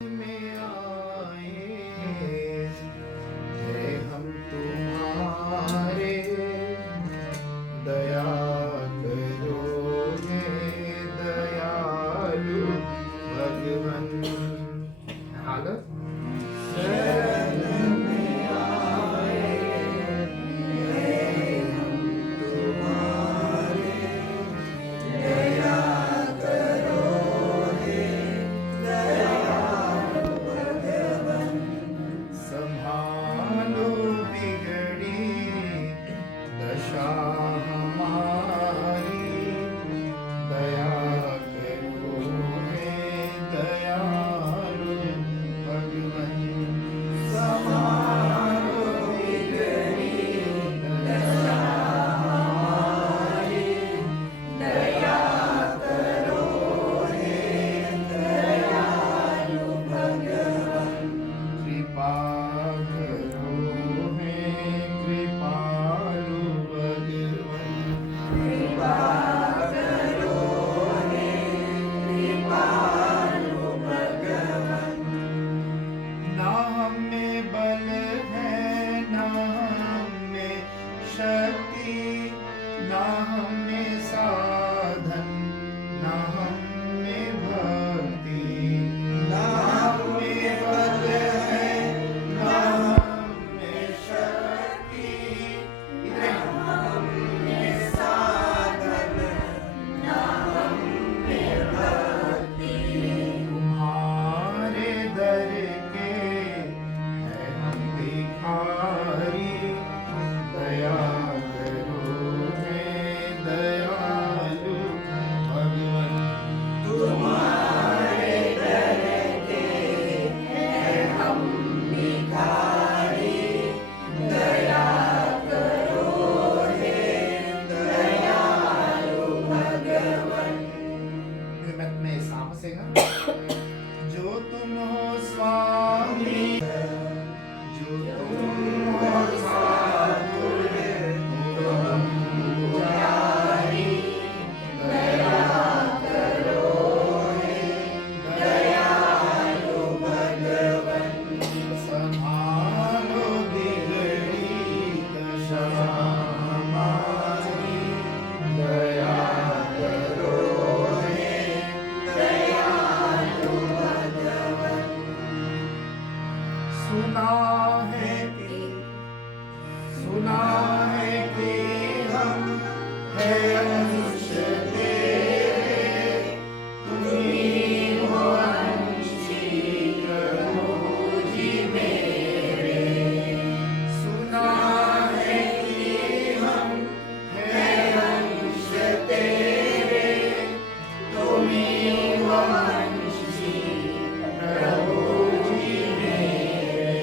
में आए हैं हम तुम्हारे, दया करो हे दयालु भगवन। हालत संभालो बिगड़ी दशा हमारी, दया करो हे दयालु भगवन। संभालो बिगड़ी दशा हमारी, दया करो हे दयालु भगवन। कृपा करो हे कृपालु भगवन। कृपा करो हे कृपालु भगवन। ना हमें बल है ना हमें शक्ति, ना हमें साधन ना हमें भक्ति, ना हमें बल है ना हमें शक्ति, ना हमें साधन ना हमें भक्ति। तुम्हारे दर के है हम भिखारी, दया करो हे दयालु भगवन। तुम्हारे दर के है हम भिखारी, दया करो हे दयालु भगवन। मैं साम सेगा जो तुम हो स्वामी, जो तुम हो साधुर, हो हम पुजारी, दया करो हे दयालु भगवन। संभालो बिगड़ी दशा हमारी, दया करो हे दयालु भगवन। सुना है कि हम है अंश तेरे, तुम्हीं हो अंशी प्रभु जी मेरे। सुना है कि हम है अंश तेरे, तुम्हीं हो अंशी प्रभु जी मेरे।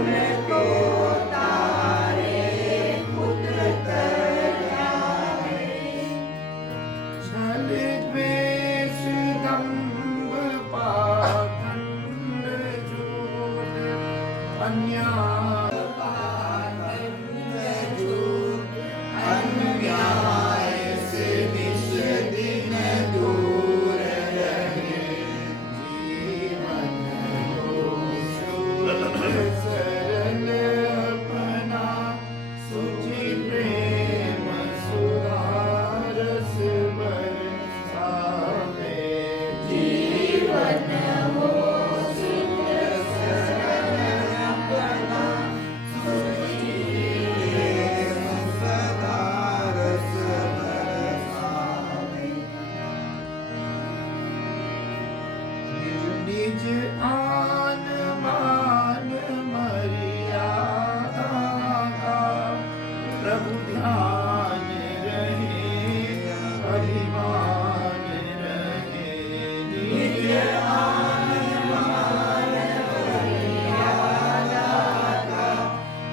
उनको तारे पुत्र तराए। छल द्वेष दंभ पाखंड झूठ अन्याय अन्याय से निश दिन दूर रहे। जीवन को शुद्ध सरल अपना सुचि प्रेम सुधारस बरसावे। जीवन हो शुद्ध सरल अपना सुचि प्रेम सुधारस बरसावे। निज आन मान मर्यादा का प्रभु ध्यान रहे अभिमान रहे। निज आन मान मर्यादा का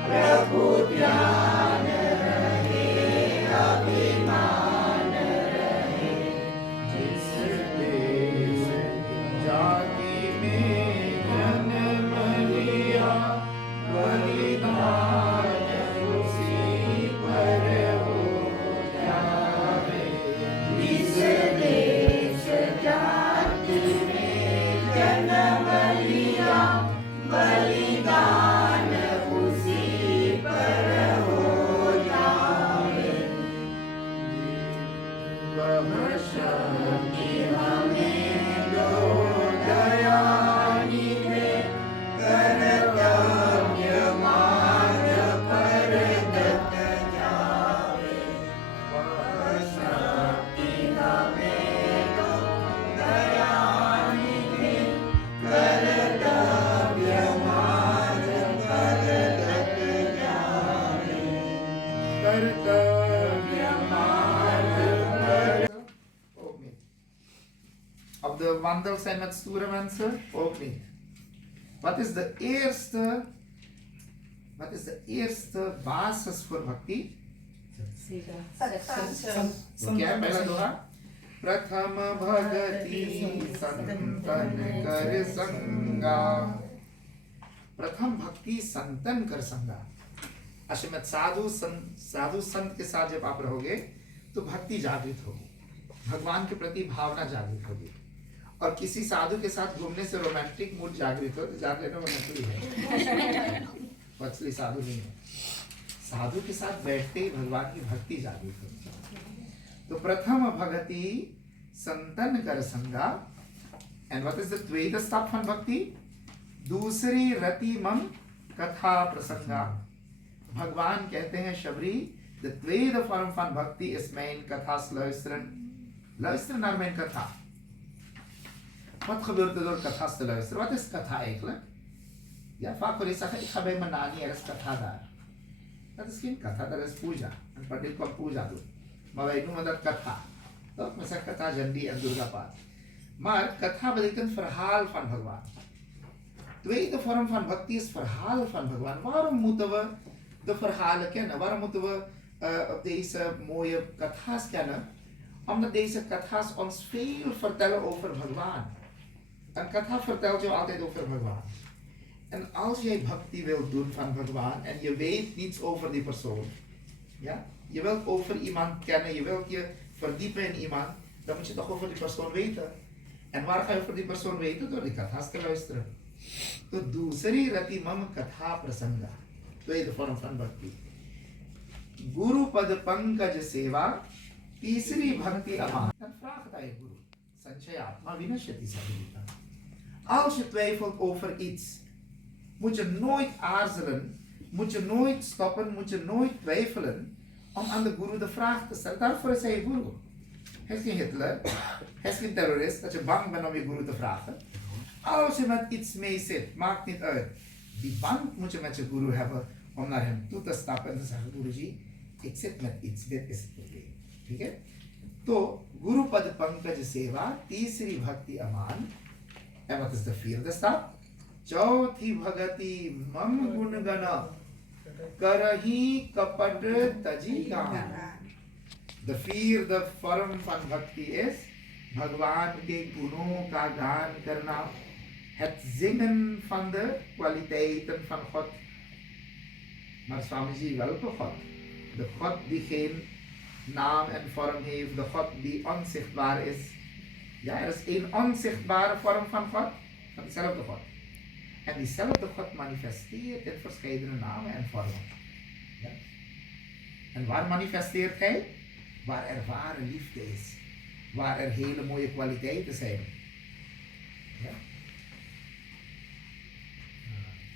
प्रभु ध्यान रहे अभिमान रहे। जिस देश जाति में जन्म लिया बलिदान उसी पर हो जावे। जिस देश जाति में जन्म लिया बलिदान उसी पर हो जावे। वह शक्ति हमें दो दयानी दे कर्तव्य मार्ग पर दत्त जावे। वह शक्ति हमें दो दयानी दे कर्तव्य मार्ग पर दत्त जावे। कर्तव्य मार्ग पर ook niet. Op de wandel zijn met stoere mensen? Ook niet. Wat is de eerste basis voor bhakti? क्या है पहला दोहा? प्रथम भगति संतन कर संगा। प्रथम भक्ति संतन कर संगा। अश्वमेध साधु संत के साथ जब आप रहोगे तो भक्ति जागृत होगी, भगवान के प्रति भावना जागृत होगी। और किसी साधु के साथ घूमने से रोमांटिक मूड जागृत हो तो जाग लेना वो नकली है, वो असली साधु नहीं है। साधु के साथ बैठते ही भगवान की भक्ति जागृत होगी। तो प्रथम भगति संतन कर संगा। एंड व्हाट इज द द्वैत स्टॉप फॉर भक्ति? दूसरी रति मम कथा प्रसंगा। भगवान कहते हैं Shabari, the tweede vorm van bhakti is mijn katha's luisteren. Luisteren naar mijn katha. Wat gebeurt er door katha's te luisteren? Wat is katha eigenlijk? Ja, vaak hoor je zeggen, ik ga bij mijn nani, er is katha daar. Dat is geen katha, dat is puja. Een patil kwam puja doen. Maar wij noemen dat katha. Toch? We zeggen katha Jandi en Durga Paat. Maar katha betekent verhaal van Bhagwan. Tweede vorm van bhakti is verhaal van Bhagwan. Waarom moeten we de verhalen kennen? Waarom moeten we deze mooie katha's kennen? Omdat deze katha's ons veel vertellen over Bhagwan. Een katha vertelt je altijd over Bhagwan. En als jij bhakti wilt doen van Bhagwan en je weet niets over die persoon, ja? Je wilt over iemand kennen, je wilt je verdiepen in iemand, dan moet je toch over die persoon weten. En waar ga je over die persoon weten? Door die katha's te luisteren. तो दूसरी रति मम कथा प्रसंगा, द्वैत form from भक्ति। गुरु पद पंकज सेवा, तीसरी भक्ति अमान। Dan vraagt hij guru, Sanchayatma vinashyati sabhita. Als je twijfelt over iets, moet je nooit aarzelen, moet je nooit stoppen, moet je nooit twijfelen om aan de guru de vraag te stellen. Daarvoor is hij guru. Hij is geen Hitler, hij is geen terrorist, dat je bang bent om je guru te vragen. Als je met iets mee zit, maakt niet uit. Die band moet je met je guru hebben om naar hem toe te stappen en te zeggen, Guruji, ik zit met iets, dit is het probleem. ठीक है? तो गुरु पद पंकज सेवा, तीसरी भक्ति अमान। En wat is de vierde stap? चौथी भगति मम गुण गण करही कपट तजी गान. The fear, the form van bhakti is भगवान के गुणों का गान करना, het zingen van de kwaliteiten van God. Maar Swamiji, welke God? De God die geen naam en vorm heeft, de God die onzichtbaar is. Ja, er is één onzichtbare vorm van God, van diezelfde God. En diezelfde God manifesteert in verschillende namen en vormen. Ja? En waar manifesteert hij? Waar er ware liefde is. Waar er hele mooie kwaliteiten zijn. Ja?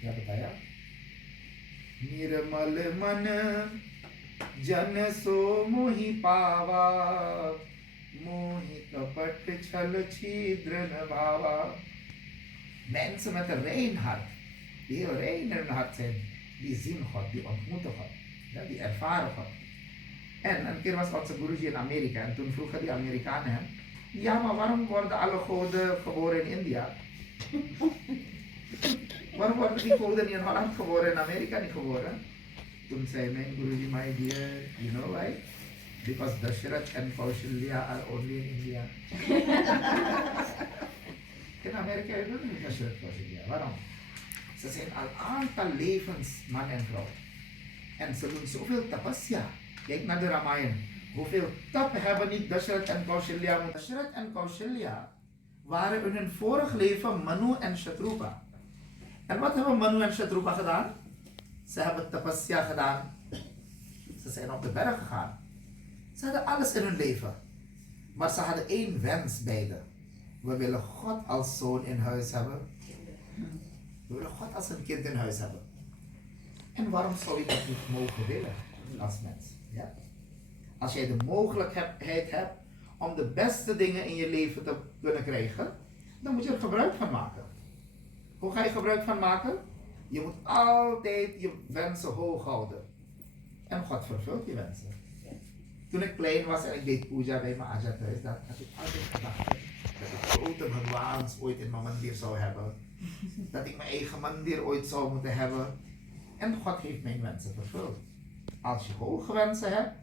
क्या बताया? निर्मल मन जन सो मोहि पावा, मोहि कपट छल छिद्र न भावा. Mensen met een rein hart, die heel rein in hun hart zijn, die zien God, die ontmoeten God, ja, die ervaren God. En een keer was onze Guruji in Amerika en toen vroegen die Amerikanen hem, ja, maar waarom worden alle goden geboren in India? Waarom worden die goden niet in Holland geboren, in Amerika niet geboren? Toen zei mijn Guruji, my dear, you know why? Because Dashrath and Kaushalya are only in India. In Amerika hebben we niet Dashrath Kaushalya. Waarom? Ze zijn al aantal levens man en vrouw. En ze doen zoveel tapasya. Kijk naar de Ramayana. Hoeveel tap hebben niet Dashrath en Kaushalya? Dashrath en Kaushalya waren in hun vorig leven Manu en Shatrupa. En wat hebben Manu en Shatrupa gedaan? Ze hebben tapasya gedaan. Ze zijn op de berg gegaan. Ze hadden alles in hun leven. Maar ze hadden één wens beide. We willen God als zoon in huis hebben. We willen God als een kind in huis hebben. En waarom zou je dat niet mogen willen als mens? Ja? Als jij de mogelijkheid hebt om de beste dingen in je leven te kunnen krijgen, dan moet je er gebruik van maken. Hoe ga je gebruik van maken? Je moet altijd je wensen hoog houden. En God vervult je wensen. Toen ik klein was en ik deed puja bij mijn Aja thuis, dat had ik altijd gedacht dat ik grote bhagwans ooit in mijn mandir zou hebben. Dat ik mijn eigen mandir ooit zou moeten hebben. En God heeft mijn wensen vervuld. Als je hoge wensen hebt,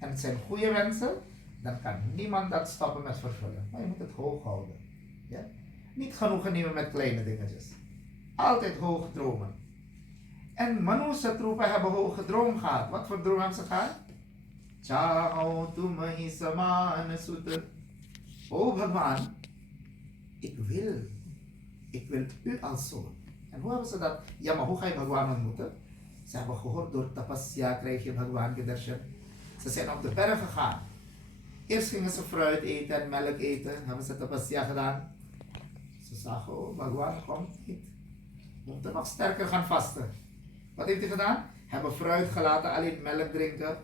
en het zijn goede wensen, dan kan niemand dat stoppen met vervullen. Maar je moet het hoog houden. Ja? Niet genoegen nemen met kleine dingetjes. Altijd hoge dromen. En Manu Shatrupa hebben hoge droom gehad. Wat voor droom hebben ze gehad? Chaho tumahi saman sut. Oh Bhagwan, ik wil u als zoon. En hoe hebben ze dat? Ja, maar hoe ga je Bhagwan ontmoeten? Ze hebben gehoord, door tapasya krijg je Bhagwan gedarshan. Ze zijn op de berg gegaan. Eerst gingen ze fruit eten en melk eten. Hebben ze tapasya gedaan. Ze zagen, oh, Bhagwan komt niet. We moeten nog sterker gaan vasten. Wat heeft hij gedaan? Hebben fruit gelaten, alleen melk drinken.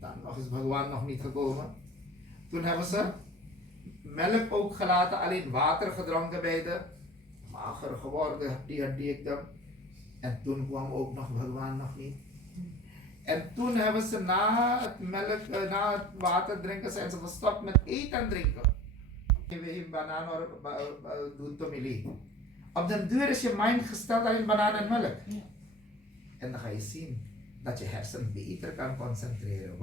Dan nog is Bhagwan nog niet gekomen. Toen hebben ze melk ook gelaten, alleen water gedronken bij de mager geworden diadekdom. En toen kwam ook nog Bhagwan nog niet. En toen hebben ze na het melk, na het water drinken, zijn ze gestopt met eten en drinken. Je banaan doet tomili. Op den duur is je mind gesteld aan banaan en melk. En dan ga je zien dat je hersen beter kan concentreren.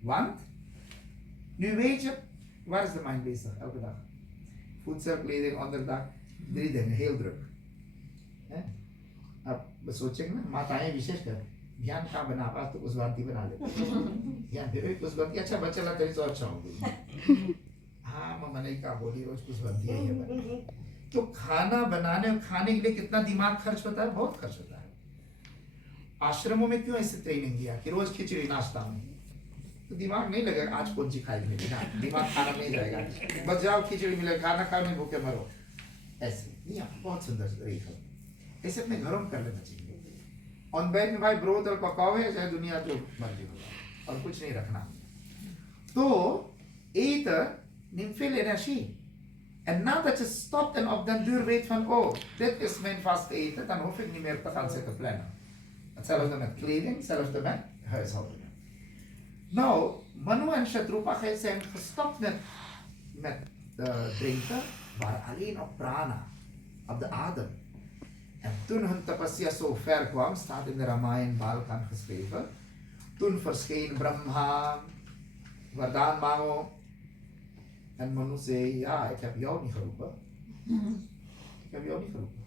Want, nu weet je, waar is de mind bezig elke dag? Voedsel, kleding, onderdak, 3 dingen, heel druk. अब सोचेंगे ना माताएं विशेष कर ध्यान कहाँ बना पास तो उस बात ही बना लेते ध्यान दे उस बात की अच्छा बच्चा लगता है तो अच्छा होगी हाँ मम्मा ने कहा बोली रोज कुछ बनती है ये तो खाना बनाने और खाने के लिए कितना दिमाग खर्च होता है, बहुत खर्च होता है। आश्रमों में क्यों ऐसे ट्रेनिंग दिया कि रोज खिचड़ी नाश्ता में, तो दिमाग नहीं लगेगा आज कौन सी खाएगी दिमाग खाना नहीं जाएगा, बस जाओ खिचड़ी मिले खाना खाओ नहीं भूखे मरो। ऐसे बहुत सुंदर तरीका, ऐसे अपने घरों में कर लेना चाहिए। ऑनबैट में भाई ब्रोथ और पकाओ है चाहे दुनिया जो मर्जी हो और कुछ नहीं रखना। तो eten neemt veel energie. En nadat je stopt en op den duur weet van, oh, dit is mijn vast eten, dan hoef ik niet meer te gaan zitten plannen. Hetzelfde met kleding, hetzelfde met huishouden. Nou, Manu en Shatrupa zijn gestopt met drinken, maar alleen op prana, op de adem. En toen hun tapasya zo ver kwam, staat in de Ramayana Balkan geschreven, toen verscheen Brahma, Vardaan Mango, en Manu zei, ja, ik heb jou niet geroepen. Ik heb jou niet geroepen.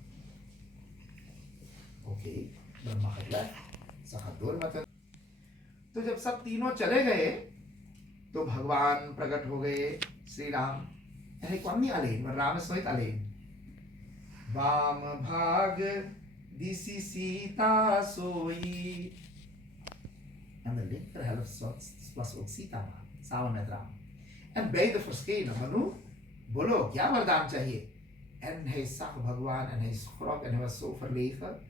Oké, Brahma gaat weg. Ze gaat door met het. तो जब सब तीनों चले गए तो भगवान प्रकट हो गए श्री राम कौन नहीं alleen maar Ram is nooit alleen वाम भाग दिसी सीता सोई en de linkerhelft was ook Sita samen met Ram en beide verschenen Manu बोलो क्या वरदान चाहिए en hij zag भगवान en hij schrok en hij was zo verlegen.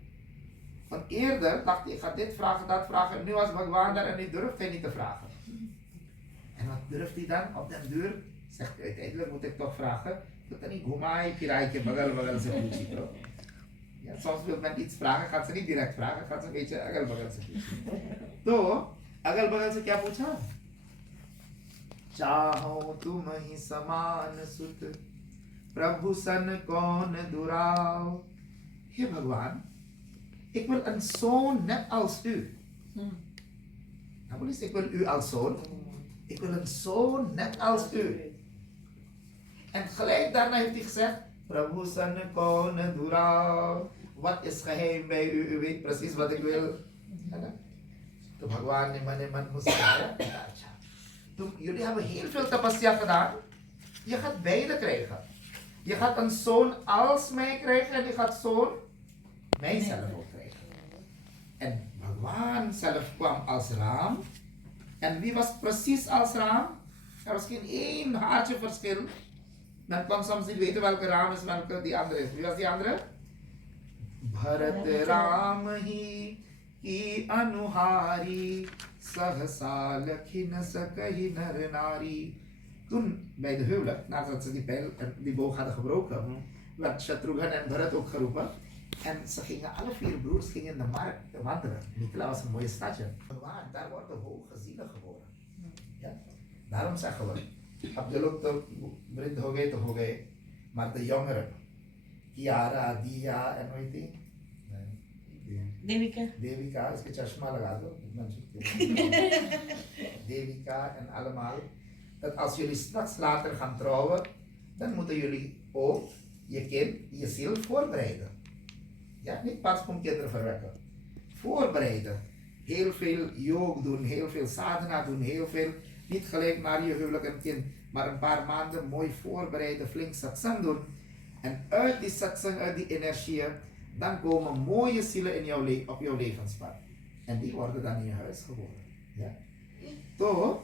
Van eerder dacht hij, ik ga dit vragen, dat vragen. En nu was Bhagwan daar en nu durft hij niet te vragen. En wat durft hij dan? Op den duur zegt hij, uiteindelijk moet ik toch vragen. Dat dan niet gumai, kiraike, bagal, se puchi. Ja, soms wil men iets vragen, gaat ze niet direct vragen, gaat ze een beetje agal bagal se puchi. तो अगल बगल से क्या पूछा? चाहो तुम ही समान सुत प्रभु सन कौन दुराव. हे भगवान, ik wil een zoon net als u. Nou, is ik wil u als zoon. Ik wil een zoon net als u. En gelijk daarna heeft hij gezegd, Prabhu san kone dura. Wat is geheim bij u? U weet precies wat ik wil. Toen Bhagwan ne man moest zeggen, jullie hebben heel veel tapasya gedaan. Je gaat beide krijgen. Je gaat een zoon als mij krijgen en je gaat zoon mijzelf ook krijgen. En Bhagwan zelf kwam als Ram. En wie was precies als Ram? Er was geen één haartje verschil. Men kon soms niet weten welke Ram is, welke die andere is. Wie was die andere? Bharat Ram hi ki anuhari sahasa lakhin sakahi nar nari. Toen bij de huwelijk, nadat ze die boog hadden gebroken, werd Shatrughan en Bharat ook geroepen. En ze gingen, alle vier broers gingen in de markt wandelen. Mithila was een mooie stadje. Daar worden hoge zielen geboren. Ja? Daarom zeggen we, Abdullah to vriend ho gaye, maar de jongeren, Kiara, Dia en hoe heet die? Devika, इसके चश्मा लगा दो. Devika en allemaal. Dat als jullie straks later gaan trouwen, dan moeten jullie ook je kind, je ziel voorbereiden. Ja, niet pas om kinderen verwekken. Voorbereiden. Heel veel yoga doen, heel veel sadhana doen, heel veel. Niet gelijk naar je huwelijk en kind, maar een paar maanden mooi voorbereiden, flink satsang doen. En uit die satsang, uit die energieën, dan komen mooie zielen in op jouw levenspad. En die worden dan in je huis geboren. Ja? To,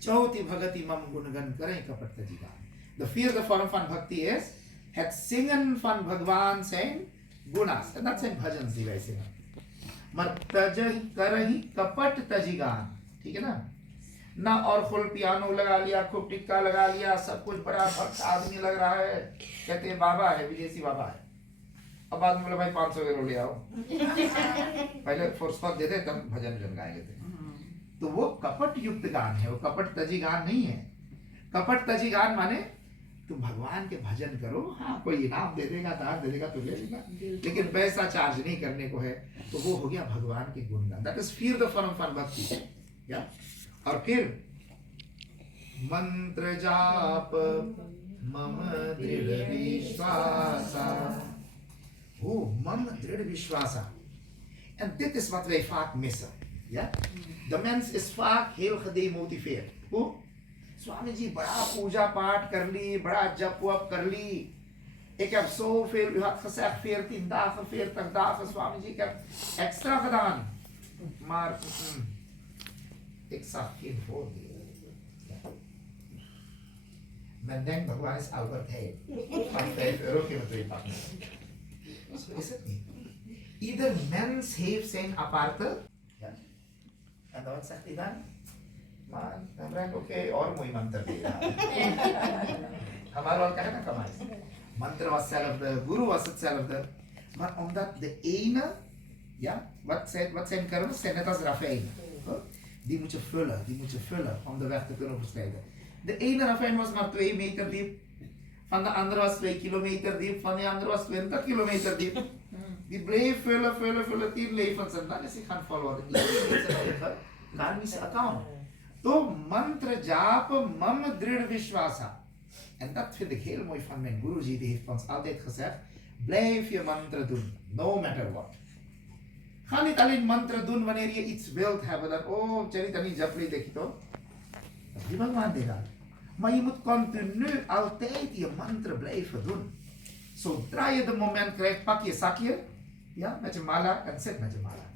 Chauti Bhagati Mam Gunagan Karai Kapatta Jivan. De vierde vorm van bhakti is het zingen van Bhagwan zijn gunas. En dat zijn bhajans die wij zingen. Maar karahi kapat tajigan. ठीक है ना? ना और full piano लगा लिया, खूब टिक्का लगा लिया, सब कुछ बड़ा भक्त आदमी लग रहा है, कहते हैं बाबा है, विदेशी बाबा है. अब बाद में बोला भाई 500 यूरो ले आओ. पहले फुर्सत दे दे तब भजन गाएंगे थे. तो वो कपट युक्त गान है, वो कपट तजी गान नहीं है. कपट तजी गान माने तुम भगवान के भजन करो, हाँ कोई इनाम दे देगा, दान दे देगा तो ले लेगा, लेकिन पैसा चार्ज नहीं करने को है. तो वो हो गया भगवान के गुणगान. दैट इज फिर द फॉर्म ऑफ भक्ति. या और फिर मंत्र जाप मम दृढ़ विश्वासा. Oh, mama, dृढ़ विश्वासा. En dit is wat wij vaak missen. Ja? De mens is vaak heel gedemotiveerd. Hoe? Swami ji, bada puja paat कर ली, bada jap wap कर ली. Ik heb zoveel, u had gezegd 14 dagen, 40 dagen, Swami ji, ik heb extra gedaan. Maar ik zag geen voordeel. Ja. Men denkt nog wel eens Albert Heijn. Van 5 euro geven we 2 pakken. Zo is het niet. Ieder mens heeft zijn aparte. Ja. En wat zegt hij dan? Maar dan brengt oké, और mooi mantra देगा. हमारा और कहना कमाई. Mantra was hetzelfde, guru was hetzelfde. Maar omdat de ene, ja, wat zijn karmas zijn net als ravijn. Die moet je vullen om de weg te kunnen verslijden. De ene ravijn was maar 2 meter diep. van de andere was 2 kilometer diep, van die andere was 20 kilometer diep. Die bleef vullen 10 levens en dan is hij gaan volgen. Iedereen heeft zijn eigen karmische account. तो मंत्र जाप मम दृढ़ विश्वास. En dat vind ik heel mooi van mijn Guruji. Die heeft ons altijd gezegd: blijf je mantra doen, no matter what. Ga niet alleen mantra doen wanneer je iets wilt hebben. Dan, oh, Charitani Japli dekhi to. Dat is Bhagwan deega. Maar je moet continu altijd je mantra blijven doen. Zodra je de moment krijgt, pak je zakje, ja, met je mala en zet met je mala.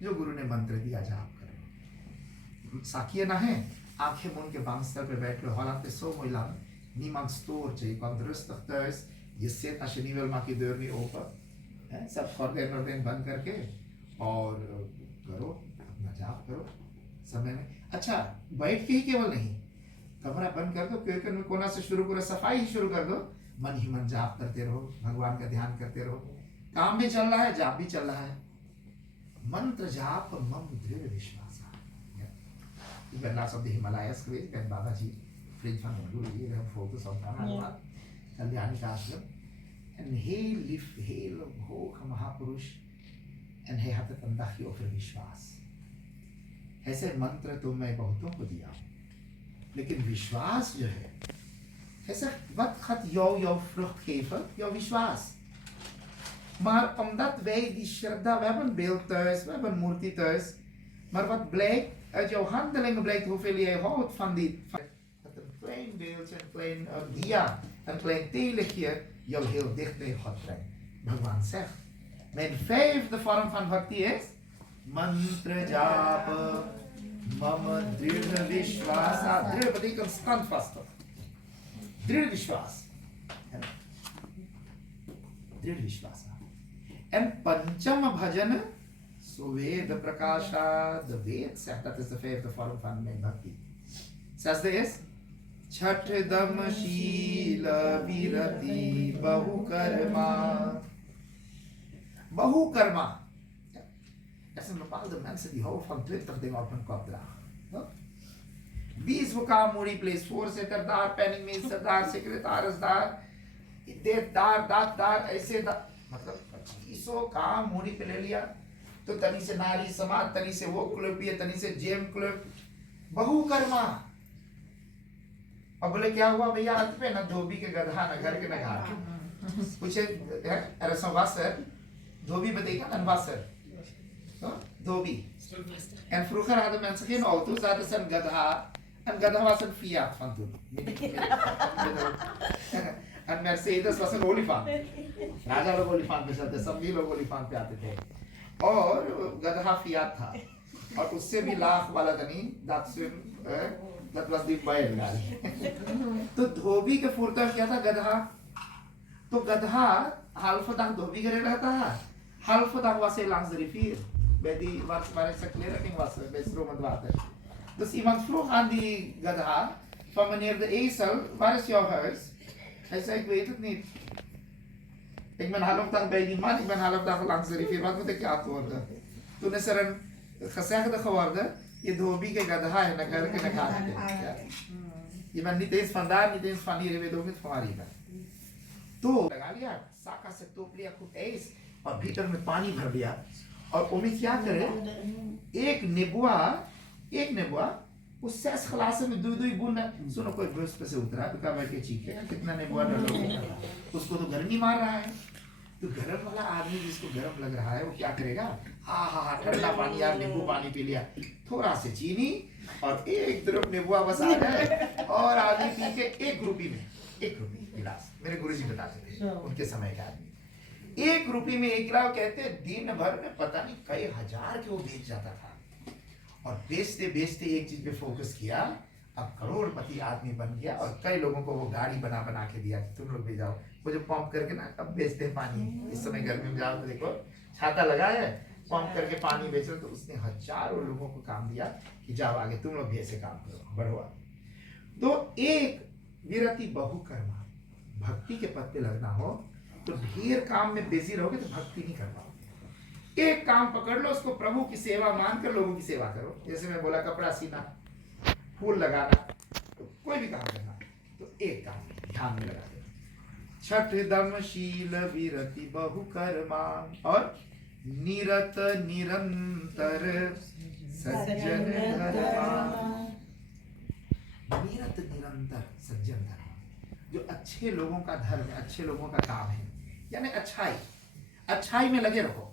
जो गुरु ने मंत्र दिया जाप करें. साकिए ना है, आंखें मूंद के bankstel पे बैठ लो. Holland is zo mooi land. Niemand stoort je. Je komt rustig thuis. Je zit als je niet wil, maak je deur niet open. सब गॉर्डन बंद करके और करो, अपना जाप करो समय में. अच्छा, बैठ के ही केवल नहीं, कमरा बंद कर दो, कीर्तन में कोना से शुरू करो, सफाई ही शुरू कर दो. मन ही मन जाप करते रहो, भगवान का ध्यान करते रहो. काम भी चल रहा है, जाप भी चल रहा है. मंत्र जाप मम दृढ़ विश्वास. Ik ben laatst op de Himalayas geweest. Ik ben Babaji, vriend van mijn broer hier. We hebben foto's ontvangen. Kalyani Ashram. Een heel lief, heel hoge Mahapurush. En hij had het een dagje over Vishwas. Hij zei, mantra तो मैं बहुतों को दिया, लेकिन विश्वास जो है, hij zegt, wat gaat jouw vrucht geven? Jouw विश्वास. Maar omdat wij die shraddha, we hebben een beeld thuis, we hebben een murti thuis, maar wat blijkt, uit jouw handelingen blijkt hoeveel jij houdt van die. Dat een klein beeldje, een klein dia, een klein theelichtje jou heel dicht bij God brengt. Bhagwan zegt, mijn 5e vorm van bhakti is mantra japa mama dridha vishwasa. Dridha betekent standvastig. Dridha vishwas. Dridha vishwasa. En panchama bhajana, Suveda Prakasha, the Ved zegt, dat is de 5e vorm van mijn bhakti. 6e is Chatdam Shila Virati Bahukarma. Bahukarma. Ja. Er zijn bepaalde mensen die houden van 20 dingen op hun kop dragen. 20 Mukamuri place, voorzitter daar, penningmeester daar, secretaris daar, dit daar, dat daar, ऐसे dat. मतलब 25 काम मूड़ी पे ले लिया. तो तनी से नारी समाज, तनी से वो क्लब भी है, तनी से जेम क्लब, बहुकर्मा. अब बोले क्या हुआ भैया, अंत पे ना धोबी के गधा, ना घर के ना घाट. पूछे Wasser, Dhobi betekent een wasser. Dhobie. En vroeger hadden mensen geen auto's, hadden ze een gadha. Een gadha was een Fiat van toen. En Mercedes was een olifant. राजा लोग ओलिफांट पे चलते, सभी लोग ओलिफांट पे आते थे. और गधा फियाट था, और उससे भी लाख वाला धनी dat was die बैलगाड़ी. तो धोबी के voertuig क्या था, गधा. तो गधा halve dag Dhobi gereden had, halve dag was hij langs de rivier, bij die waar zijn kleren ging wassen, bij stromend water. Dus iemand vroeg aan die gada van meneer de ezel, waar is jouw huis? Hij zei, ik weet het niet. Ik ben half dag bij die man, ik ben half dag langs de rivier, wat moet ik je antwoorden? Toen is er een gezegde geworden, je dhobie ke gadha hai, na ghar ke na khaate. Je bent niet eens vandaar, niet eens van hier, je weet ook niet van waar je bent. तो लगा लिया, साका से तोप लिया खूब ऐस और भीतर में पानी भर दिया और उन्हें क्या करे, एक नेबुआ उस सैस खलासे में दूध बूंद. सुनो कोई बस पे से उतरा तो बैठ के चीखे, कितना नेबुआ डालोगे, उसको तो गर्मी मार रहा है. तो गर्म वाला आदमी जिसको गर्म लग रहा है वो क्या करेगा, हाँ ठंडा पानी यार, नींबू पानी पी लिया, थोड़ा से चीनी और एक तरफ नेबुआ बस आ गए और आदमी पी के एक रुपये गिलास. मेरे गुरुजी बताते थे उनके समय के आदमी, 1 रुपये में 1 गिलास. कहते दिन भर में पता नहीं कई हजार के वो बेच जाता था. और बेचते बेचते एक चीज पे फोकस किया, अब करोड़पति आदमी बन गया और कई लोगों को वो गाड़ी बना के दिया, तुम लोग भी जाओ, वो जो पंप करके ना अब बेचते हैं पानी. इस समय गर्मी में जाओ तो देखो छाता लगा है, पंप करके पानी बेच रहे. तो उसने हजारों लोगों को काम दिया कि जाओ आगे तुम लोग भी ऐसे काम करो, बढ़ो. तो एक विरति बहुकर्मा, भक्ति के पद पे लगना हो तो ढेर काम में बिजी रहोगे तो भक्ति नहीं कर पाओगे. एक काम पकड़ लो, उसको प्रभु की सेवा मानकर लोगों की सेवा करो. जैसे मैं बोला, कपड़ा सीना, फूल लगाना, तो कोई भी काम करना, तो एक काम ध्यान में लगा दो. छठ दम शील विरति बहु कर्मा और निरत निरंतर सज्जन धर्मा। निरत निरंतर सज्जन धर्म, जो अच्छे लोगों का धर्म है, अच्छे लोगों का काम है, यानी अच्छाई में लगे रहो।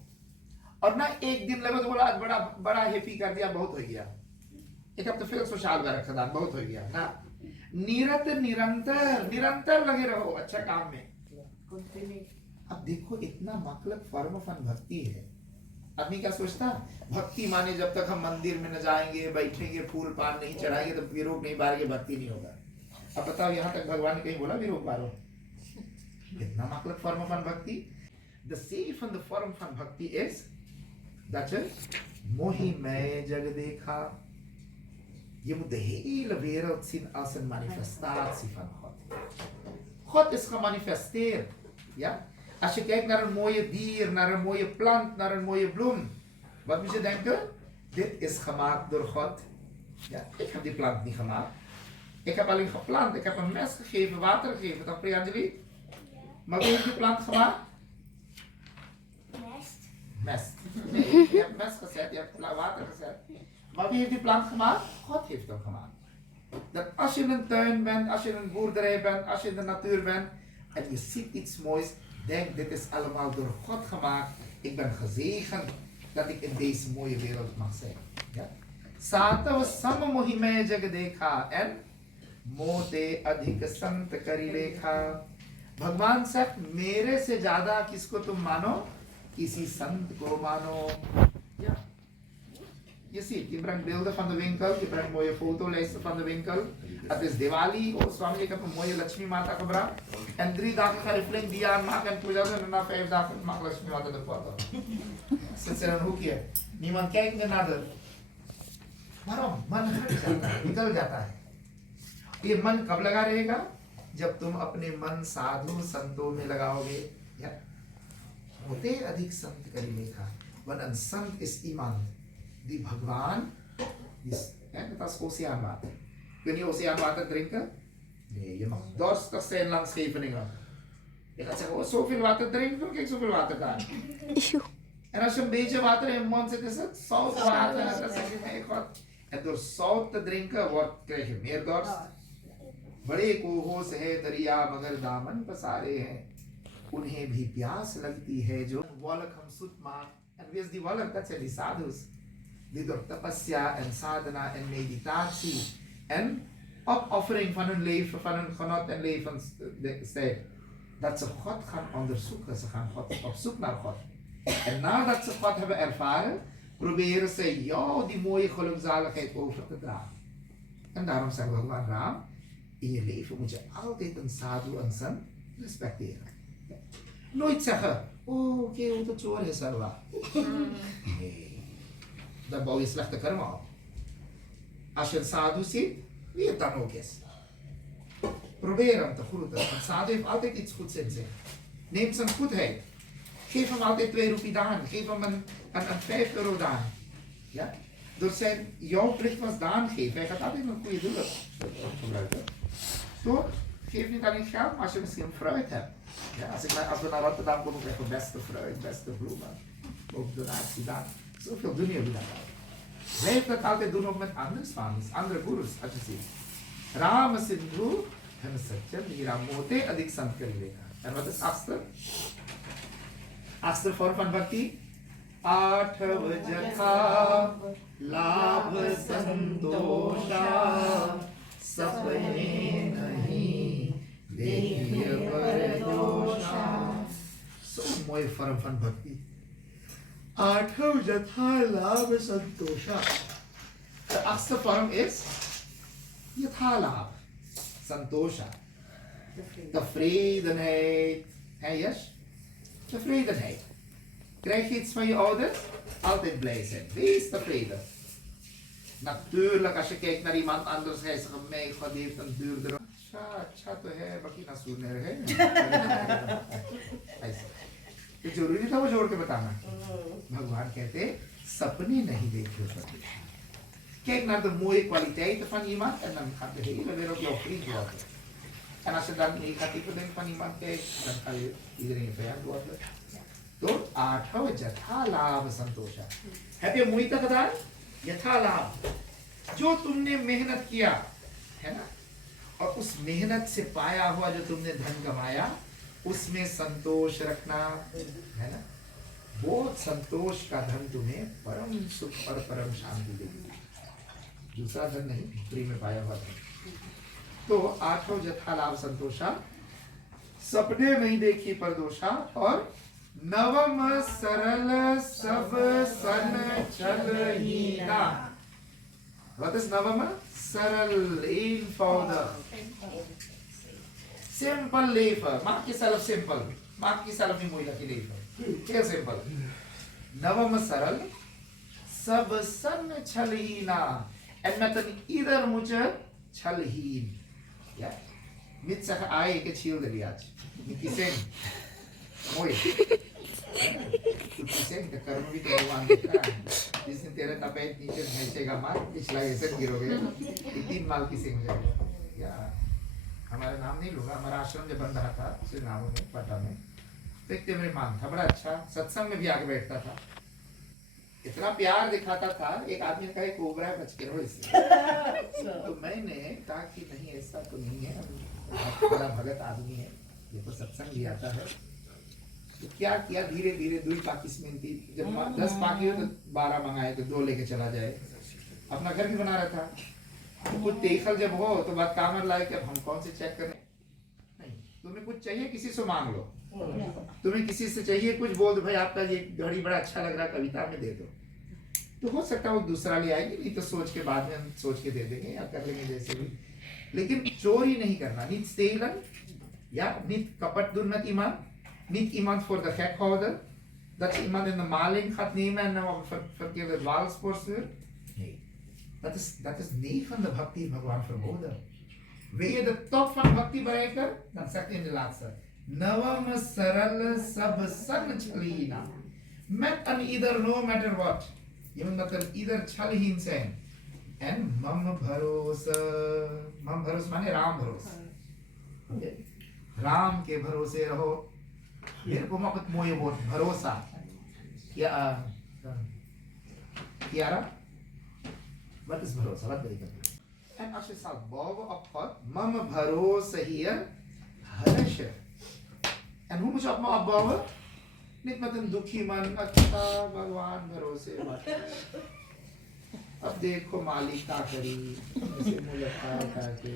और ना एक दिन लगे तो बोला आज बड़ा बड़ा हैप्पी कर दिया, बहुत हो गया, एक हफ्ते फिर सोशल रखा, बहुत हो गया ना। निरत निरंतर निरंतर लगे रहो अच्छा काम में। अब देखो इतना मतलब फॉर्म ऑफ भक्ति है। आदमी क्या सोचता, भक्ति माने जब तक हम मंदिर में न जाएंगे, बैठेंगे, फूल पान नहीं चढ़ाएंगे, तो विरोध नहीं बारेंगे, भक्ति नहीं होगा। अब बताओ यहाँ तक भगवान ने कहीं बोला विरोध बारो? इतना मतलब फॉर्म ऑफ भक्ति। The safe and the form van bhakti is dat je mohi mij jag dekha. Je moet de hele wereld zien als een manifestatie van God. God is gemanifesteerd. Ja? Als je kijkt naar een mooie dier, naar een mooie plant, naar een mooie bloem, wat moet je denken? Dit is gemaakt door God. Ja? Ik heb die plant niet gemaakt. Ik heb alleen geplant. Ik heb een mes gegeven, water gegeven. Toch, Priyanjali? Maar wie heeft die plant gemaakt? Mest. Nee, je hebt mest gezet, je hebt water gezet. Maar wie heeft die plant gemaakt? God heeft hem gemaakt. Dat als je in een tuin bent, als je in een boerderij bent, als je in de natuur bent en je ziet iets moois, denk dit is allemaal door God gemaakt. Ik ben gezegend dat ik in deze mooie wereld mag zijn. Ja? Satav sam mohime jag dekha en mote adhik sant kari lekha. भगवान zegt, मेरे से ज्यादा किसको तुम मानो? Kiesi sant ko mano. Ja. Je ziet, je brengt beelden van de winkel, je brengt mooie fotolijsten van de winkel. Het is Diwali, oh Swami, ik heb een mooie Lakshmi Mata gebracht. En 3 dagen ga je flink die aanmaken en puja en na 5 dagen mag Lakshmi Mata de foto. Zit ze in een hoekje. Niemand kijkt meer naar de... Waarom? Man हट जाता है, निकल जाता है। ये मन कब लगा रहेगा? जब तुम अपने मन साधु संतों में लगाओगे। या होते अधिक संत करी लेखा. Want een sant is iemand die Bhagwan is. Dat is oceaanwater. Kun je oceaanwater drinken? Nee, je mag dorstig zijn langs Scheveningen. Je gaat zeggen, oh, zoveel water drinken, kijk zoveel water daar. En als je een beetje water in je mond zit, is het zout water. Dan zeg je, nee God. En door zout te drinken krijg je meer dorst. बड़े कोहों से है दरिया मगर दामन पसारे हैं उन्हें भी प्यास लगती है जो walk हम सुत maak. En wie is die walk? Dat zijn die sadhus die door tapasya en sadhana en meditatie en opoffering van hun leven, van hun genot en levenstijd, dat ze God gaan onderzoeken. Ze gaan op zoek naar God. En nadat ze God hebben ervaren, proberen ze jou die mooie gelukzaligheid over te dragen. En daarom zeggen we gewoon, Ram, in je leven moet je altijd een sadhu en sant respecteren. Nooit zeggen, oh oké, hoe het zo is er wel. Nee, dan bouw je slechte karma op. Als je een sadhu ziet, wie het dan ook is, probeer hem te groeten. Een sadhu heeft altijd iets goeds in zich. Neem zijn goedheid. Geef hem altijd 2 roepie daan. Geef hem een 5 euro daan. Ja? Door jouw plicht was daan geven. Hij gaat altijd een goede doel gebruiken. Toch? Geef niet alleen geld, maar als je misschien fruit hebt. Ja, als we naar Rotterdam komen, krijgen we beste fruit, beste bloemen. Ook donatie daar. Zoveel doen jullie dat al. Blijf dat altijd doen ook met andere swamis, andere gurus, als je ziet. Rama Sindhu, en Satya, Hiramote, Adik Sant Karileka. En wat is achtste? Achtste vorm van bhakti? Aathav Jatha, Labh Santosha, Sapne Nahi, Dekhiye Pardosha. Zo'n mooie vorm van bhakti. Aathav Jatha, Labh Santosha. De achtste vorm is Yatha Labh, Santosha. Tevredenheid. Hé, yes? Tevredenheid. Krijg je iets van je ouders? Altijd blij zijn. Wees tevreden. Natuurlijk, als je kijkt naar iemand anders, hij zegt, mijn God heeft een duurdere. Tja, to hai, baki na suner hai. तो जरूरी था वो जोड़ के बताना. भगवान कहते सपने नहीं देखो सके. Kijk naar de mooie kwaliteiten van iemand en dan gaat de hele wereld jouw vriend worden. En als je dan negatieve denkt van iemand kijkt, dan ga je iedereen vijand worden. तो आठव जथा लाभ संतोष है ये मोहित कदा यथा लाभ जो तुमने मेहनत किया है ना और उस मेहनत से पाया हुआ जो तुमने धन कमाया उसमें संतोष रखना है ना वो संतोष का धन तुम्हें परम सुख और परम शांति देगी दूसरा धन नहीं फ्री में पाया हुआ धन तो आठव जथा लाभ संतोषा सपने नहीं देखी परदोषा और नवम सरल सब सन चल हीना What is नवम सरल eenvoudig simple leven maak jezelf simpel maak jezelf niet moeilijk in leven heel simpel नवम सरल सब सन छल हीना en met een ieder moet je छलहीन ja niet zeggen ik het schilderjaatje niet kiezen mooi tu kiezen de कर्म भी तो भगवान देता है जिसने तेरे तपेट नीचे भेजेगा मार पिछला ऐसे गिरोगे 3 माल किसे हो जाएगा या हमारा नाम नहीं लूंगा हमारा आश्रम जब बन रहा था श्रीनाम में पटा में तो एक मेरे मान था बड़ा अच्छा सत्संग में भी आके बैठता था इतना प्यार दिखाता था एक आदमी ने कहा कोबरा है बच के रहो इससे तो मैंने कहा कि नहीं ऐसा तो नहीं है बड़ा भगत आदमी है ये तो सत्संग भी आता है तो क्या किया धीरे धीरे 2 पाकिस में थी जब 10 पाकी हो तो 12 मंगाए तो 2 लेके चला जाए अपना घर भी बना रहा था तो कुछ देखल जब हो तो बात कामर लाए कि अब हम कौन से चेक करें नहीं तुम्हें कुछ चाहिए किसी से मांग लो तुम्हें किसी से चाहिए कुछ बोल दो भाई आपका ये घड़ी बड़ा अच्छा लग रहा है कविता में दे दो तो हो सकता है वो दूसरा ले आएगी नहीं तो सोच के बाद में हम सोच के दे देंगे या कर लेंगे जैसे भी लेकिन चोरी नहीं करना niet stelen ja niet kapot doen met iemand niet iemand voor de gek houden dat je iemand in de maling gaat nemen en op een verkeerde dwaalspoor stuurt nee dat is niet van de bhakti Bhagwan verboden wil je de top van bhakti bereiken dan zegt hij in de laatste नवम सरल सब सन छलहीना met an either no matter what ये मतलब इधर छलहीन से and मम भरोसा माने राम भरोसा राम के भरोसे रहो मेरे को मत मोये बोल भरोसा या Kiara wat is भरोसा wat betekent en als je zal bouwen op God mam भरोसा hier हर्ष en hoe moet je op me opbouwen? Niet met een doekje man, अच्छा भगवान भरोसे अब देखो मालिक क्या करी ऐसे मुलाकात करके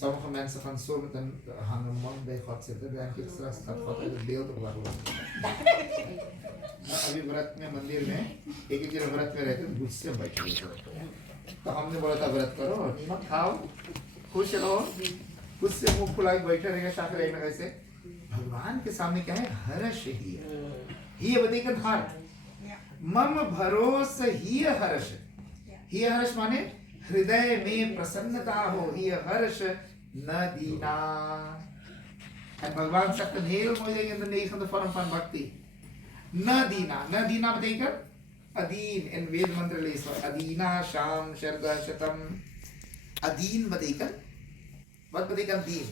sommige mensen gaan zo met een hangen man bij God zitten denk ik straks gaat God uit het beeld opwarmen अभी व्रत में मंदिर में एक दिन व्रत में रहते गुस्से में बैठे तो हमने बोला था व्रत करो नमक खाओ खुश रहो गुस्से मुंह फुला के बैठे रहेगा शाख रहेगा ऐसे भगवान के सामने क्या है हर्ष ही बतेगा धार मम भरोस ही हर्ष माने हृदय में प्रसन्नता हो ही हर्ष न दीना en भगवान zegt een heel mooi ding in de 9e vorm van bhakti न दीना betekent adien in Veda mantra lees adina sham sharda shatam adien betekent wat betekent dien?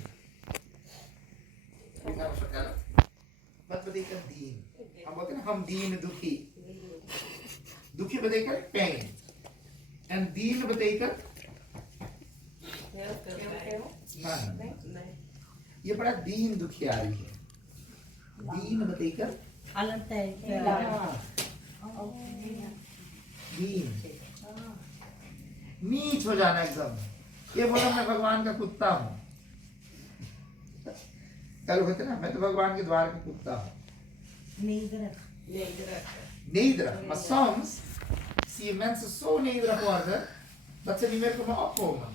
Ik ga het vertellen. Wat betekent dien? Ham dien dukkhi. Dukkhi betekent pijn. En dien betekent? Nee. Je बड़ा दीन दुखियारी है. दीन betekent? दीन. नीच हो जाना एकदम. ये बोला मैं भगवान का कुत्ता हूँ कल होते ना मैं तो भगवान के द्वार का कुत्ता हूँ nederig maar soms zie je mensen zo nederig worden dat ze niet meer kunnen opkomen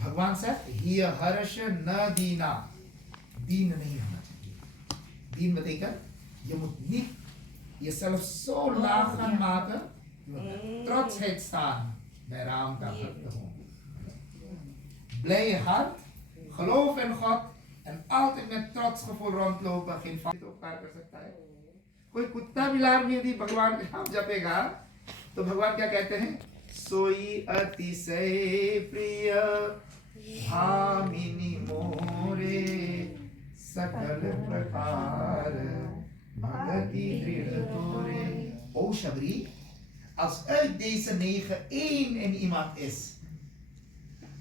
भगवान zegt hier हर्ष न दीना dien नहीं होना चाहिए dien betekent je moet niet jezelf zo laag gaan maken trotsheid staan bij raam का भक्त हो blije hart, geloof in God en altijd met trots gevoel rondlopen, geen fout op elkaar कर सकता है कोई कुत्ता बिलार भी यदि भगवान के नाम जपेगा तो भगवान क्या कहते हैं सोई अतिशय प्रिय भामिनी मोरे सकल प्रकार भगती drillen toren. O Shabri, als uit deze 9 één in iemand is,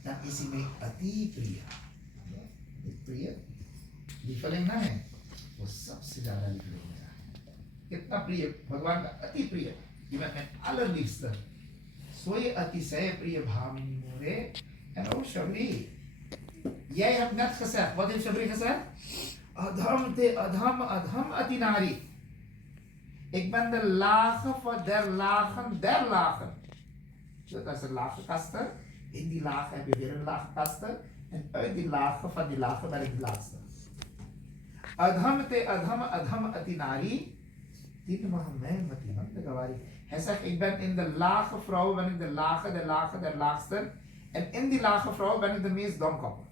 dan is hij mij ati priya. Niet priya, lieveling na है, वो सबसे ज्यादा lieveling है. कितना प्रिय भगवान का अति प्रिय, iemand met allerliefste. Soy अतिशय प्रिय भामिनी मोरे. En o Shabri, jij hebt net gezegd, wat heeft Shabri gezegd? Adham te adham, adham ati nari. Ik ben de lage van der lagen der lagen. Dat is een lage kasten. In die lagen heb je weer een lage kasten. En uit die lagen van die lagen ben ik de laatste. Adham te adham, adham ati nari. Dit mag mij met iemand de gawari. Hij zegt, ik ben in de lage vrouwen, ben ik de lage der laagste. En in die lage vrouwen ben ik de meest domkoppen.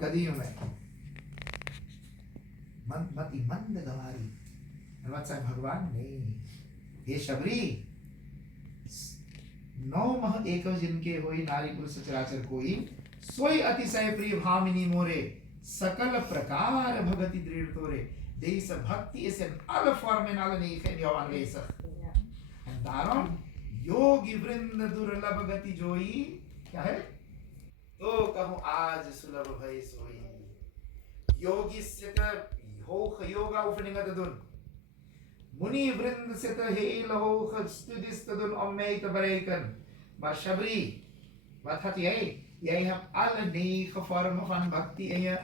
Gadi mij. Mati man de gawari. En wat zei Bhagwan? Nee. हे शबरी, 9 मह एक जिनके होई नारी पुरुष चराचर कोई सोई अतिशय प्रिय भामिनी मोरे सकल प्रकार भगति drillen toren. Deze bhakti is in alle vormen en alle negen in jou aanwezig. En daarom, yogi vriend durlabh gati joyi, क्या है? तो कहूँ आज सुलभ भय सोई. Yogi zit hoge yoga oefeningen te doen. Muni vrienden zitten hele hoge studies te doen om mij te bereiken. Maar Shabri, wat had jij? Jij hebt alle 9 vormen van bhakti in je.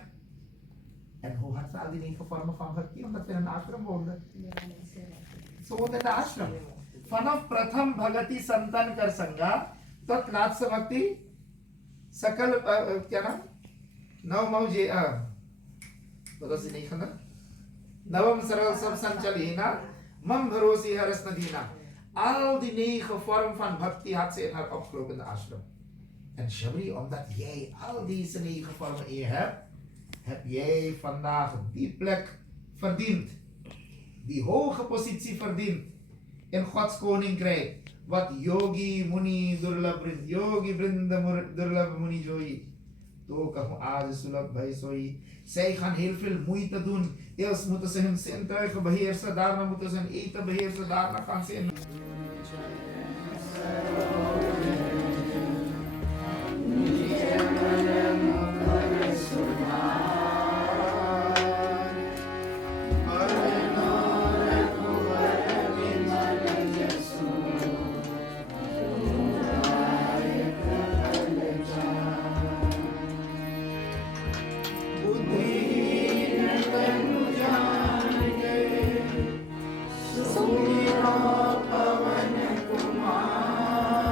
En hoe had ze al die 9 vormen van bhakti? Omdat ze in een ashram woonden. Ze woonden in de ashram. Vanaf pratham bhagati santan kar sanga, tot laatste bhakti, sakal, क्या नाम? नव मौजे, wat was die 9e? Navam saral sab sanchalina. Mam Bharosi Haras Nadina. Al die 9 vormen van bhakti had ze in haar opgelopen in de ashram. En Shabri, omdat jij al deze 9 vormen in je hebt, heb jij vandaag die plek verdiend. Die hoge positie verdiend in Gods koninkrijk. Wat Yogi Muni Durlabh Vrind, Yogi Vrinda Durlabh Muni Joyi. तो कहूँ आज सुलभ भय सोई. Zij gaan heel veel moeite doen. Eerst moeten ze hun zintuigen beheersen, daarna moeten ze hun eten beheersen, daarna gaan ze in. Pवन Kumar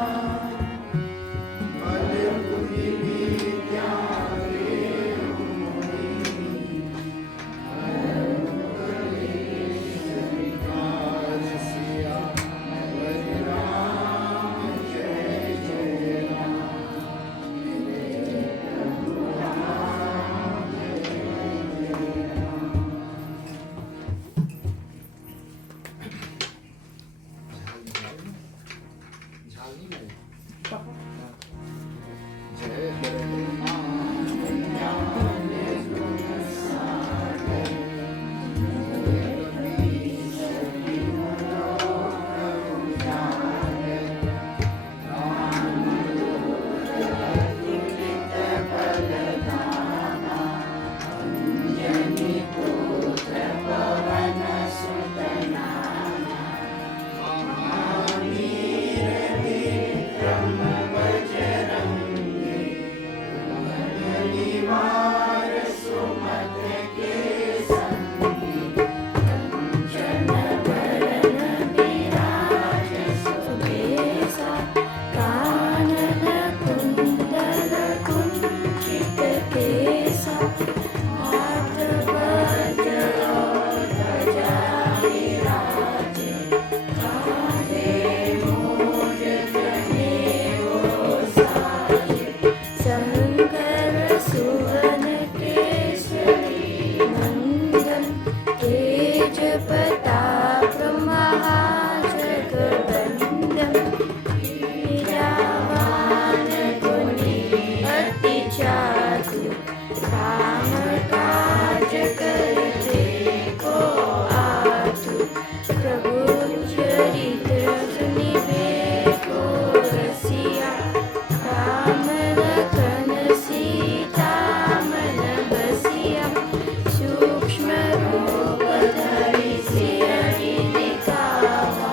रूप धरि सिरहि दिखावा,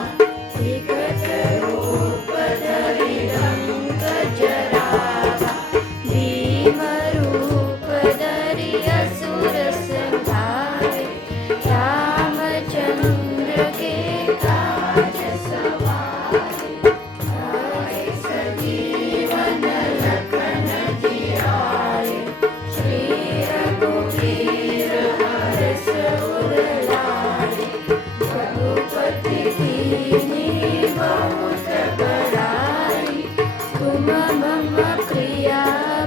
विकट रूप धरि रंग जरावा, भीम रूप धरि असुर संहारे, रामचंद्र के काज सवारे, आए सजीवन लखन जियाए, श्री रघुवीर हर्ष उर लाए, रघुपति कीन्ही बहुत बड़ाई, तुम मम प्रिया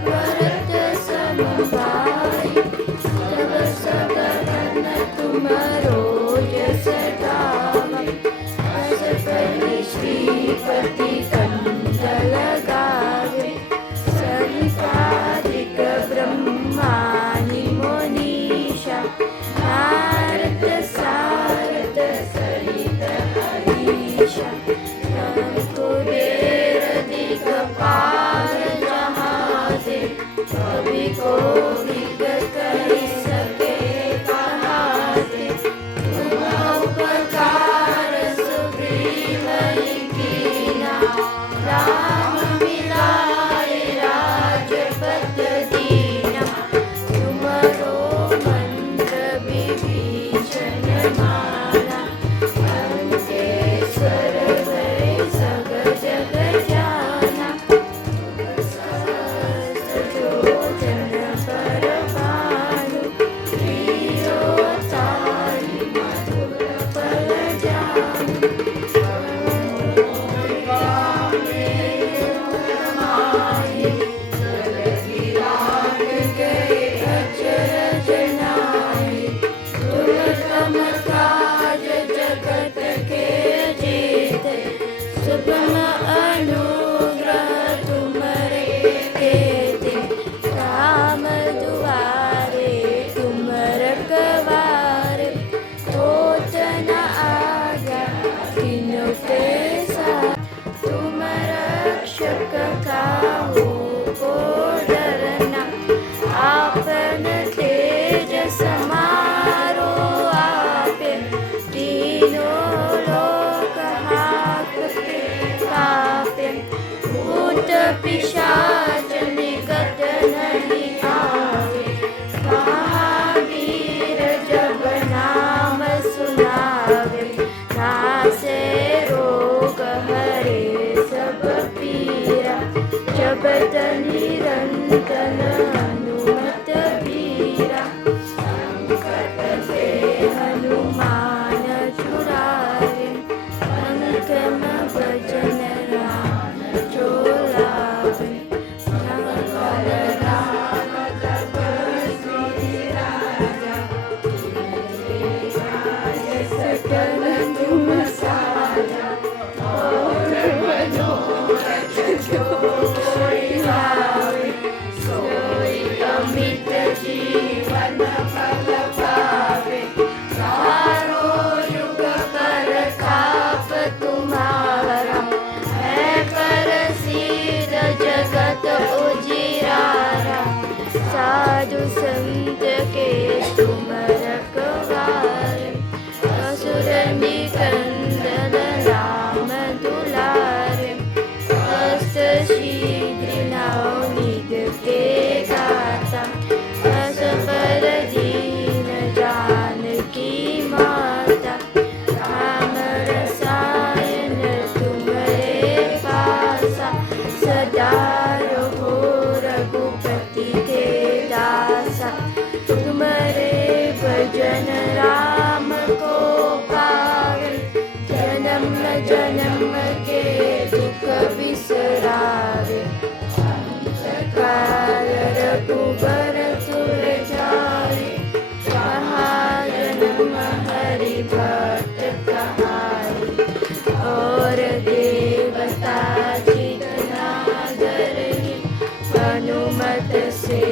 भरत सम भाई, तब सगन तुमरो जस गावै, अस कहि श्रीपति कंठ लगावे, सनकादिक ब्रह्मादि मुनीषा, नारद सारद सहित हरीशा, कुबेर दिगपाल जहाते, कवि कोविद कहि सके कहाते, तुम उपकार सुग्रीव कीन्हा, राम मिलाए राजपद दीन्हा, तुमरो मंत्र विभीषण माना, लंकेश्वर भय सब जग जाना, सहस्र योजन पर भानु, लील्यो ताहि मधुर फल जानु, माहि जलधि लांघ गए अचरज नाहि, दुर्गम काज जगत के जेते, सुगम अनुग्रह तुम्हरे हेते, राम दुआरे तुम रखवारे, होत न आज्ञा किन्हु के साथ, तुम रक्षक काहू को डरना, आपन तेज समारो आपे, तीनों लोक हांकते कांपे, भूत पिशाच निकट नहीं आवे, महावीर जब नाम सुनावे, नासे रोग हरे सब पीरा, जपत निरंतर हनुमत बीरा, संकट ते हनुमान छुड़ावे, अंकम भजन राम जो लावे, सकल राम तपस्वी राजा, तिनके काज सकल तुम साजा, और मनोरथ जो कोई लावे, सोई अमित जीवन फल पावे, चारों युग परताप तुम्हारा, है प्रसिद्ध जगत उजियारा, साधु संत के तुम रखवारे, असुर निकंदन राम दुलारे, हस्त शीघ्र नवनीत के गाता, अस पर दीन जानकी माता, राम रसायन तुम्हरे पासा, सदा रहो रघुपति के दासा, तुम्हारे भजन राम को पावे, जन्म जन्म के दुख बिसरावे, अंत काल रघुबर तुर जाए, कहाँ जन्म हरि भक्त कहाई, और देवता जितना डरहि, हनुमत से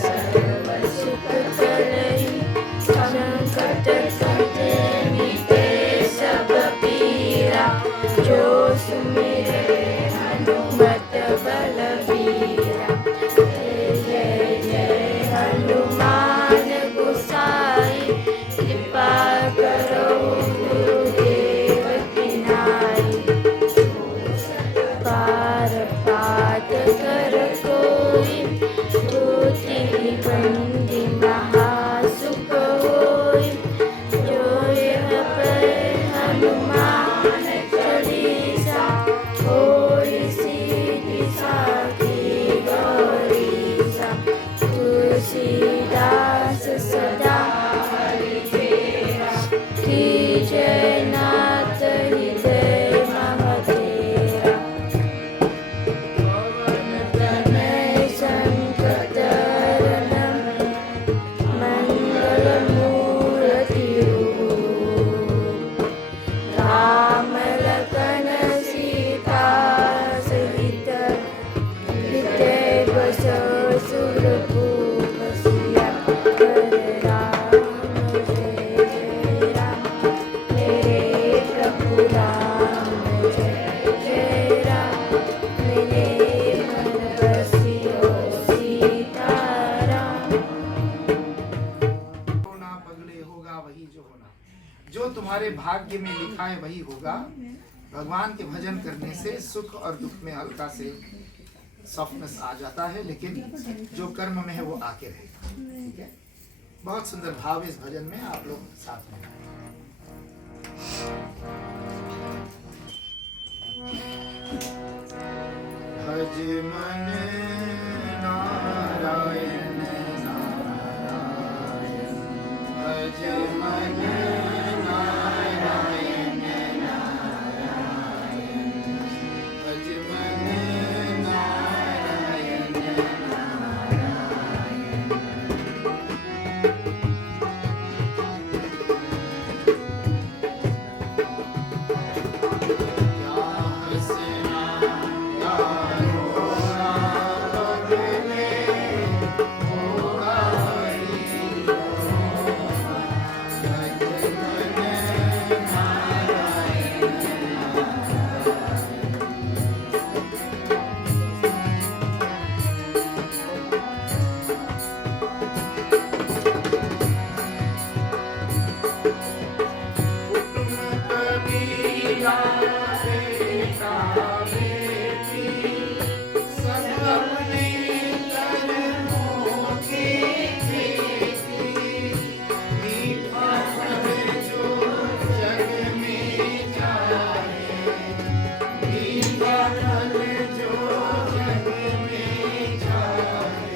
सर्व सुख करहि, संकट कटे मिटे सब पीरा, जो सुमिरे हनुमत बलबीरा, जय जय हनुमान गोसाई, निश्चयनाथ हृदयમાં तेरा पवन तनय संकटहरणं मंगलमूर्ति राम लखन सीता सहित हृदय बसो सुरभूप सिया कर राम जय जय राम मेरे प्रभु राम जय जय राम मेरे मन बसियो सीताराम। होना पगले होगा वही जो होना, जो तुम्हारे भाग्य में लिखा है वही होगा। भगवान के भजन करने से सुख और दुख में हल्का से सॉफ्टनेस आ जाता है, लेकिन जो कर्म में है वो आके रहेगा। ठीक है, बहुत सुंदर भाव इस भजन में, आप लोग साथ में भज मन नारायण नारायण भज मन नारायण नारायण भज मन नारायण या हंसना या रोना बदले होगा वही जो होना। भज मन नारायण कुटुंब कबीला बेटा बेटी सब अपने कर्मों की खेती। मीठा फल जो जग में जाए, मीठा फल जो जग में जाए,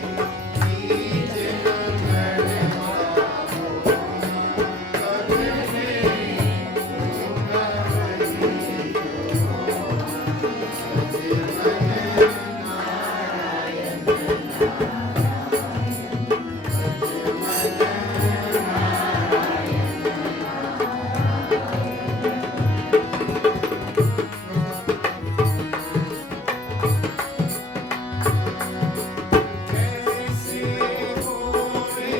बीज लगवा बदले होगा वही जो भज मन नारायण नारायण भज मन कैसे होवे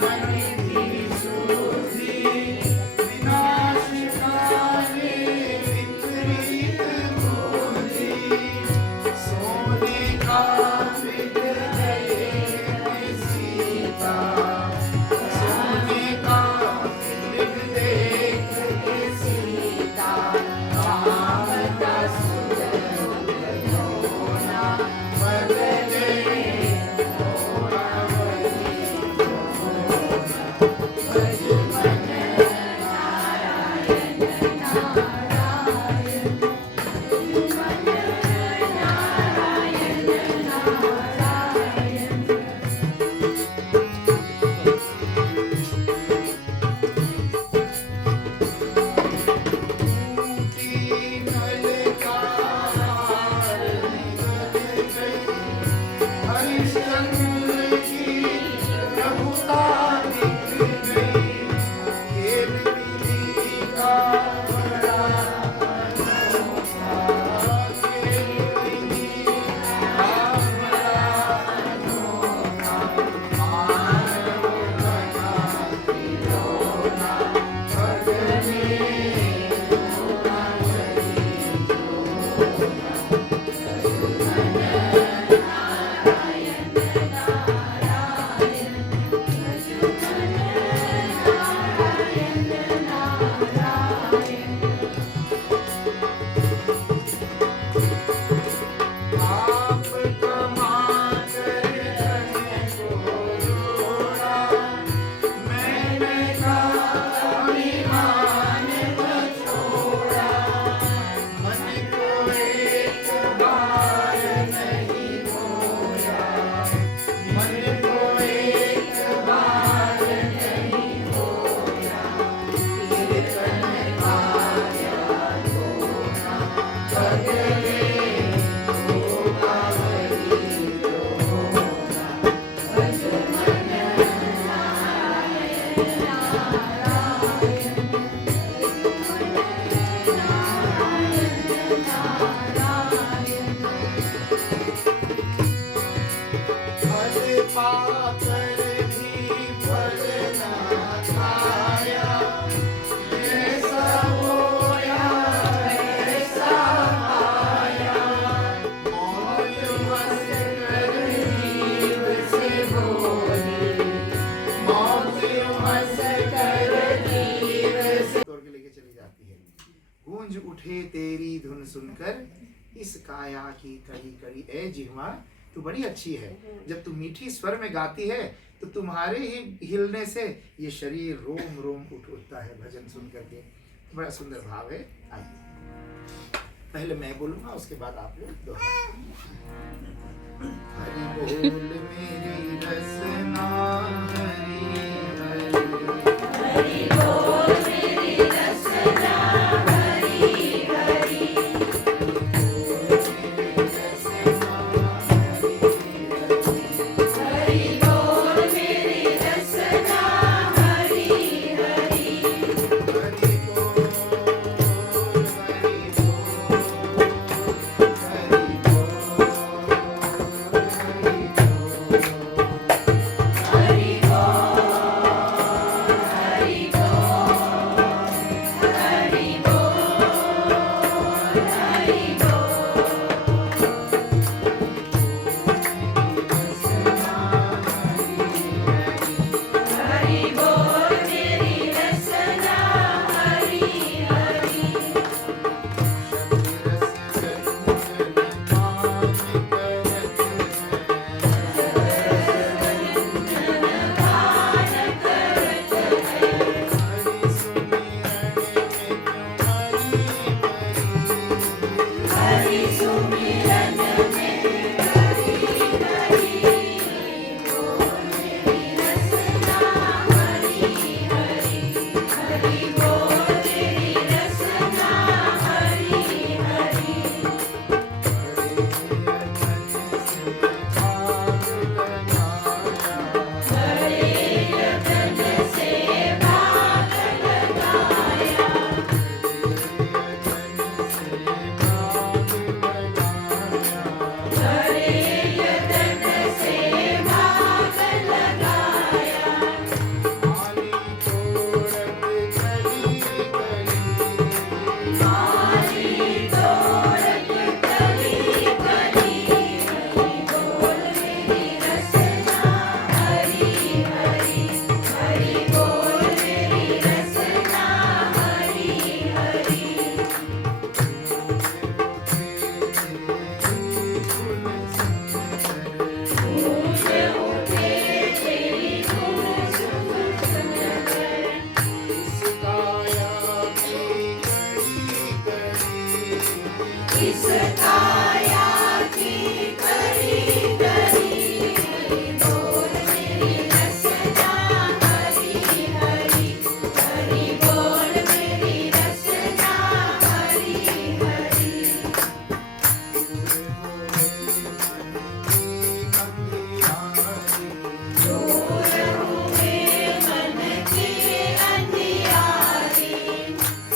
मन की शुद्धि, विनाशकारी विपरीत बुद्धि। सोने का विग्रह सीता, सोने का विग्रह सीता, राम का सुंदर होना बदले होगा वही जो होना। भज मन गूंज उठे तेरी धुन सुनकर इस काया की कड़ी कड़ी। ए जिह्वा तू बड़ी अच्छी है, जब तू मीठी स्वर में गाती है तो तुम्हारे ही हिलने से ये शरीर रोम रोम उठता है भजन सुन करके। बड़ा सुंदर भाव है। आइए पहले मैं बोलूंगा, उसके बाद आप लोग दोहराएं। हरि बोल मेरी रसना हरि हरि, हरि बोल मेरी रसना हरि हरि, हरि बोल मेरी रसना हरि हरि, हरि बोल हरि बोल हरि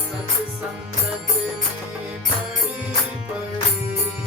सत्संगत में पड़ी पड़ी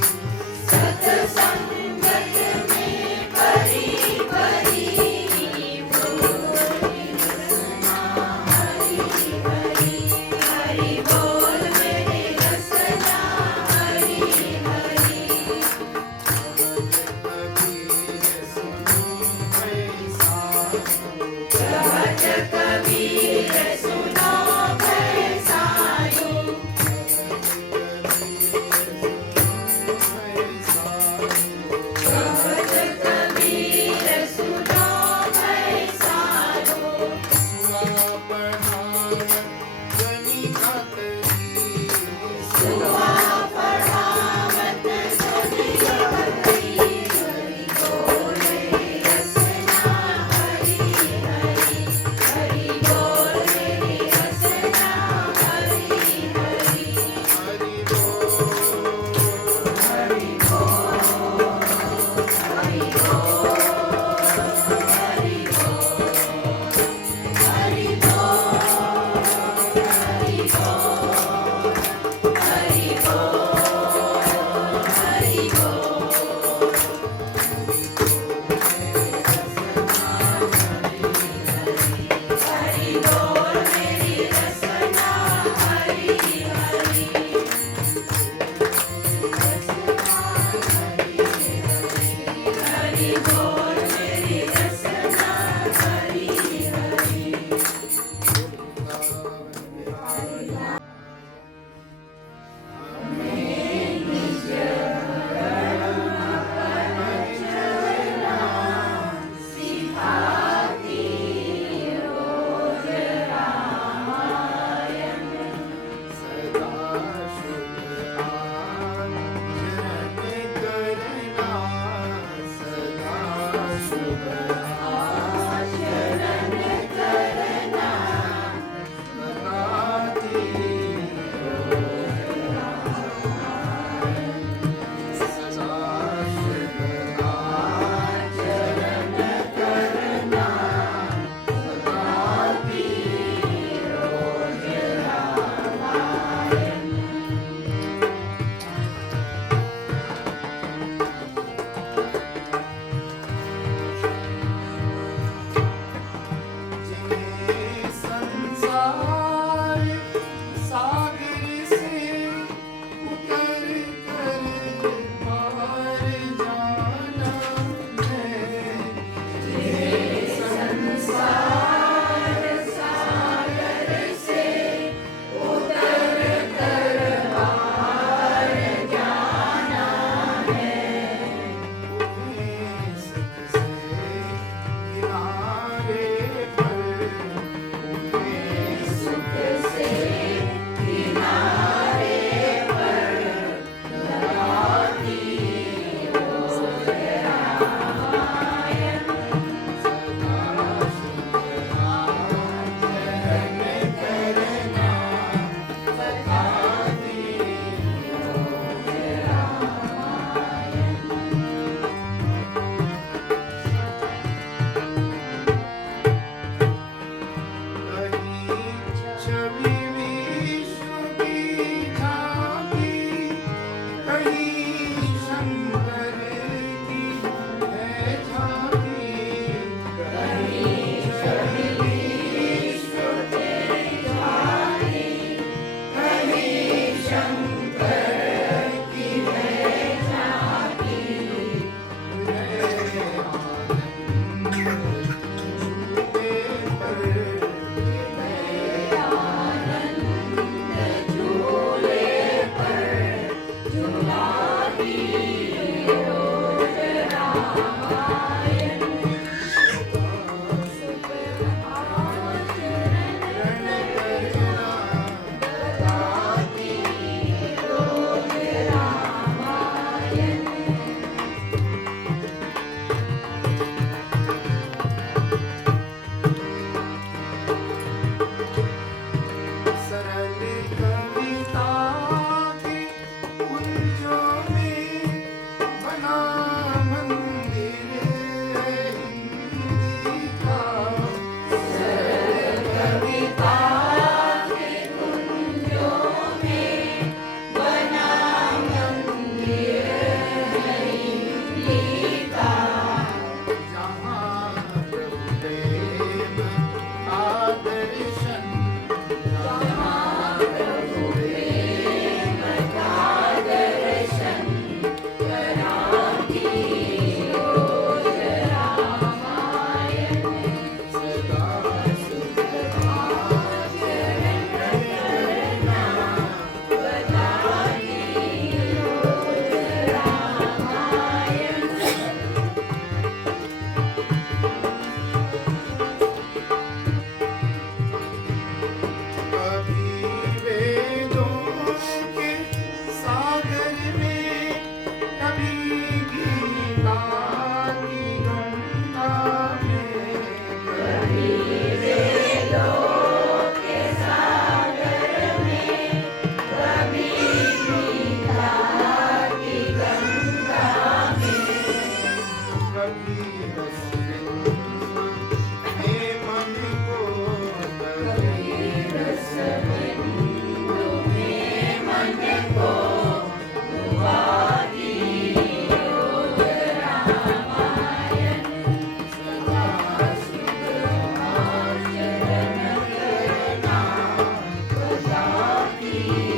हरि